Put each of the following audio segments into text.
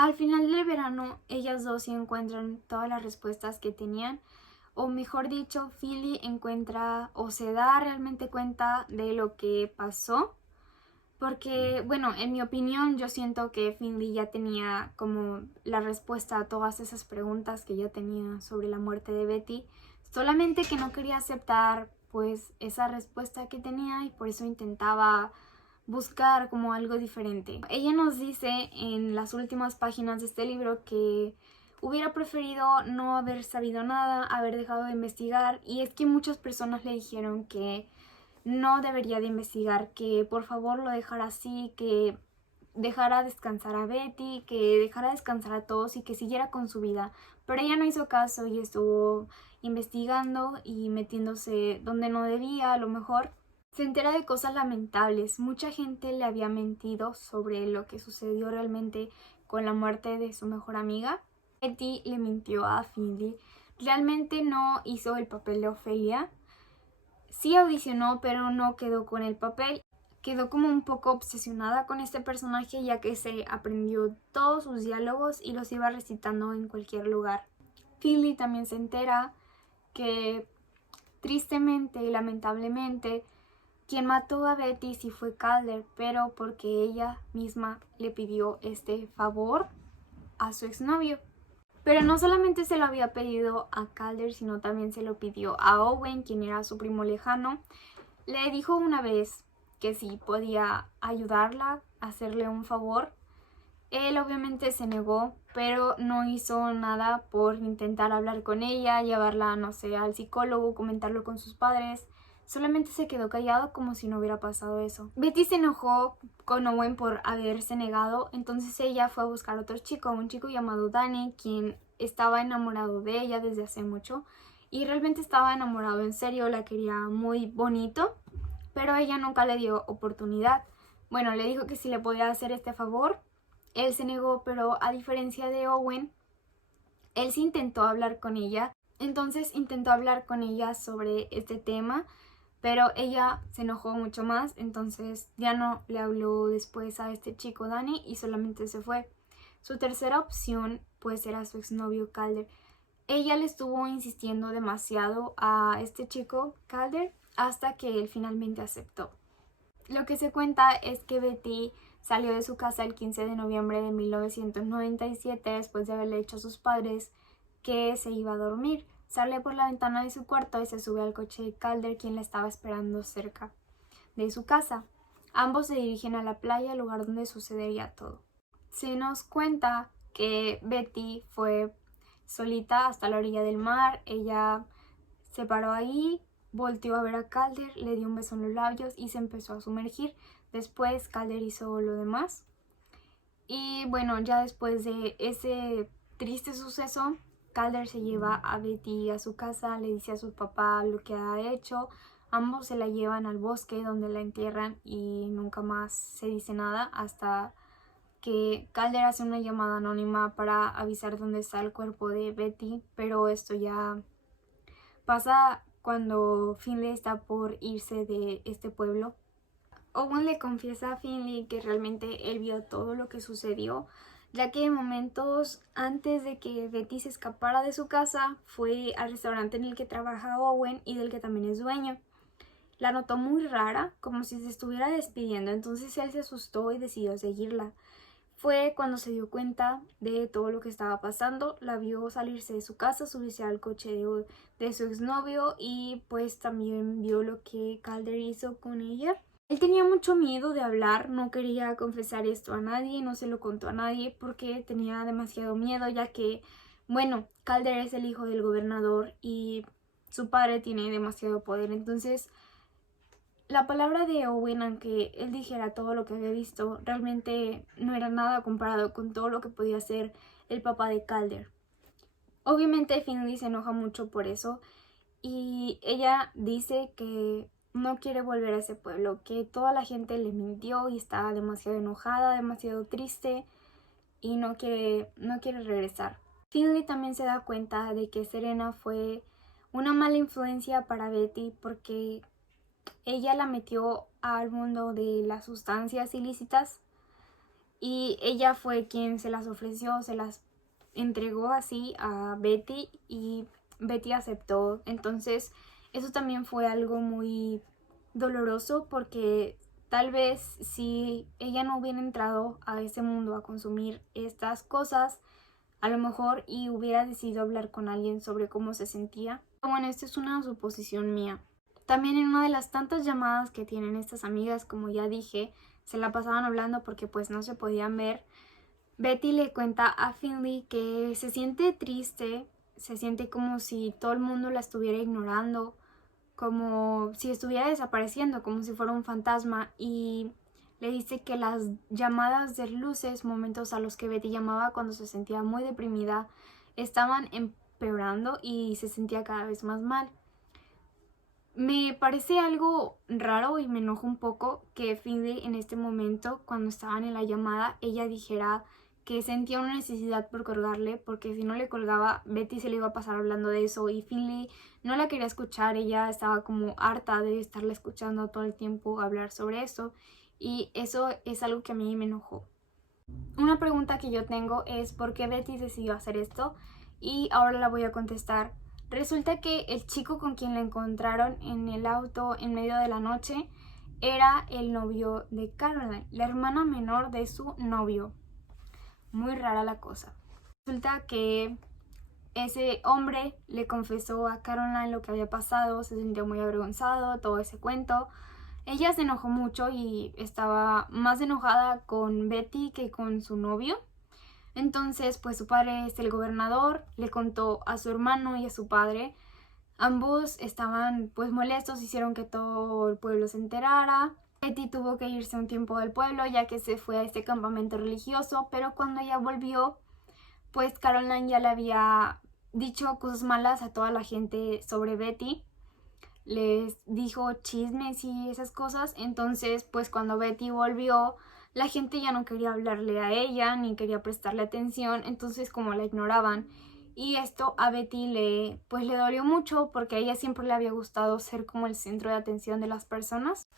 Al final del verano, ellas dos sí encuentran todas las respuestas que tenían, o mejor dicho, Finley encuentra o se da realmente cuenta de lo que pasó. Porque, bueno, en mi opinión, yo siento que Finley ya tenía como la respuesta a todas esas preguntas que yo tenía sobre la muerte de Betty, solamente que no quería aceptar pues esa respuesta que tenía y por eso intentaba buscar como algo diferente. Ella nos dice en las últimas páginas de este libro que hubiera preferido no haber sabido nada, haber dejado de investigar, y es que muchas personas le dijeron que no debería de investigar, que por favor lo dejara así, que dejara descansar a Betty, que dejara descansar a todos y que siguiera con su vida. Pero ella no hizo caso y estuvo investigando y metiéndose donde no debía. A lo mejor se entera de cosas lamentables. Mucha gente le había mentido sobre lo que sucedió realmente con la muerte de su mejor amiga. Betty le mintió a Finley. Realmente no hizo el papel de Ofelia. Sí audicionó, pero no quedó con el papel. Quedó como un poco obsesionada con este personaje, ya que se aprendió todos sus diálogos y los iba recitando en cualquier lugar. Finley también se entera que tristemente y lamentablemente quien mató a Betty sí fue Calder, pero porque ella misma le pidió este favor a su exnovio. Pero no solamente se lo había pedido a Calder, sino también se lo pidió a Owen, quien era su primo lejano. Le dijo una vez que si podía ayudarla, hacerle un favor. Él obviamente se negó, pero no hizo nada por intentar hablar con ella, llevarla, no sé, al psicólogo, comentarlo con sus padres. Solamente se quedó callado como si no hubiera pasado eso. Betty se enojó con Owen por haberse negado, entonces ella fue a buscar a otro chico, un chico llamado Danny, quien estaba enamorado de ella desde hace mucho. Y realmente estaba enamorado en serio, la quería muy bonito, pero ella nunca le dio oportunidad. Bueno, le dijo que si le podía hacer este favor. Él se negó, pero a diferencia de Owen, él sí intentó hablar con ella. Entonces intentó hablar con ella sobre este tema, pero ella se enojó mucho más, entonces ya no le habló después a este chico Danny y solamente se fue. Su tercera opción pues era su exnovio Calder. Ella le estuvo insistiendo demasiado a este chico Calder hasta que él finalmente aceptó. Lo que se cuenta es que Betty salió de su casa el 15 de noviembre de 1997 después de haberle dicho a sus padres que se iba a dormir. Sale por la ventana de su cuarto y se sube al coche de Calder, quien la estaba esperando cerca de su casa. Ambos se dirigen a la playa, el lugar donde sucedería todo. Se nos cuenta que Betty fue solita hasta la orilla del mar. Ella se paró ahí, volteó a ver a Calder, le dio un beso en los labios y se empezó a sumergir. Después Calder hizo lo demás. Y bueno, ya después de ese triste suceso, Calder se lleva a Betty a su casa, le dice a su papá lo que ha hecho. Ambos se la llevan al bosque donde la entierran y nunca más se dice nada hasta que Calder hace una llamada anónima para avisar dónde está el cuerpo de Betty, pero esto ya pasa cuando Finley está por irse de este pueblo. Owen le confiesa a Finley que realmente él vio todo lo que sucedió, ya que momentos antes de que Betty se escapara de su casa fue al restaurante en el que trabaja Owen y del que también es dueño. La notó muy rara, como si se estuviera despidiendo, entonces él se asustó y decidió seguirla. Fue cuando se dio cuenta de todo lo que estaba pasando, la vio salirse de su casa, subirse al coche de su exnovio y pues también vio lo que Calder hizo con ella. Él tenía mucho miedo de hablar, no quería confesar esto a nadie, no se lo contó a nadie porque tenía demasiado miedo, ya que, bueno, Calder es el hijo del gobernador y su padre tiene demasiado poder, entonces la palabra de Owen, aunque él dijera todo lo que había visto, realmente no era nada comparado con todo lo que podía hacer el papá de Calder. Obviamente Finley se enoja mucho por eso y ella dice que no quiere volver a ese pueblo, que toda la gente le mintió y está demasiado enojada, demasiado triste y no quiere regresar. Finley también se da cuenta de que Serena fue una mala influencia para Betty porque ella la metió al mundo de las sustancias ilícitas y ella fue quien se las ofreció, se las entregó así a Betty y Betty aceptó. Entonces eso también fue algo muy doloroso porque tal vez si ella no hubiera entrado a ese mundo a consumir estas cosas, a lo mejor y hubiera decidido hablar con alguien sobre cómo se sentía. Bueno, esta es una suposición mía. También en una de las tantas llamadas que tienen estas amigas, como ya dije, se la pasaban hablando porque pues no se podían ver. Betty le cuenta a Finley que se siente triste, se siente como si todo el mundo la estuviera ignorando, como si estuviera desapareciendo, como si fuera un fantasma, y le dice que las llamadas de luces, momentos a los que Betty llamaba cuando se sentía muy deprimida, estaban empeorando y se sentía cada vez más mal. Me parece algo raro y me enoja un poco que Finley en este momento, cuando estaban en la llamada, ella dijera que sentía una necesidad por colgarle, porque si no le colgaba, Betty se le iba a pasar hablando de eso y Finley no la quería escuchar. Ella estaba como harta de estarla escuchando todo el tiempo hablar sobre eso, y eso es algo que a mí me enojó. Una pregunta que yo tengo es ¿por qué Betty decidió hacer esto? Y ahora la voy a contestar. Resulta que el chico con quien la encontraron en el auto en medio de la noche era el novio de Caroline, la hermana menor de su novio. Muy rara la cosa. Resulta que ese hombre le confesó a Caroline lo que había pasado, se sintió muy avergonzado, todo ese cuento. Ella se enojó mucho y estaba más enojada con Betty que con su novio. Entonces, pues su padre es el gobernador, le contó a su hermano y a su padre. Ambos estaban pues molestos, hicieron que todo el pueblo se enterara. Betty tuvo que irse un tiempo del pueblo ya que se fue a este campamento religioso, pero cuando ella volvió, pues Caroline ya le había dicho cosas malas a toda la gente sobre Betty. Les dijo chismes y esas cosas. Entonces, pues cuando Betty volvió, la gente ya no quería hablarle a ella ni quería prestarle atención, entonces como la ignoraban. Y esto a Betty le dolió mucho porque a ella siempre le había gustado ser como el centro de atención de las personas.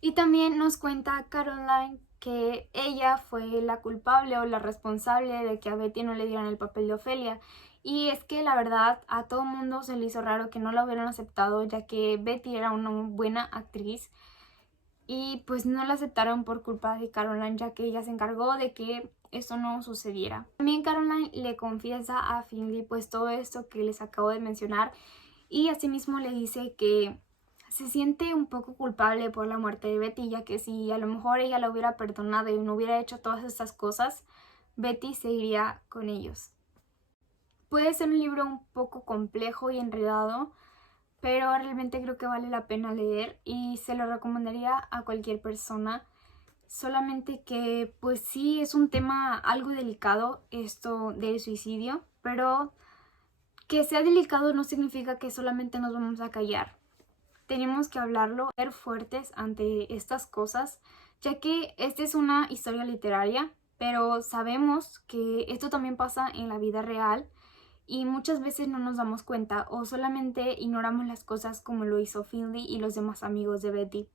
Y también nos cuenta Caroline que ella fue la culpable o la responsable de que a Betty no le dieran el papel de Ofelia. Y es que la verdad a todo mundo se le hizo raro que no la hubieran aceptado, ya que Betty era una buena actriz. Y pues no la aceptaron por culpa de Caroline, ya que ella se encargó de que eso no sucediera. También Caroline le confiesa a Finley pues todo esto que les acabo de mencionar, y asimismo le dice que se siente un poco culpable por la muerte de Betty, ya que si a lo mejor ella la hubiera perdonado y no hubiera hecho todas estas cosas, Betty seguiría con ellos. Puede ser un libro un poco complejo y enredado, pero realmente creo que vale la pena leer y se lo recomendaría a cualquier persona. Solamente que pues sí es un tema algo delicado esto del suicidio, pero que sea delicado no significa que solamente nos vamos a callar. Tenemos que hablarlo, ser fuertes ante estas cosas, ya que esta es una historia literaria, pero sabemos que esto también pasa en la vida real y muchas veces no nos damos cuenta o solamente ignoramos las cosas como lo hizo Finley y los demás amigos de Betty.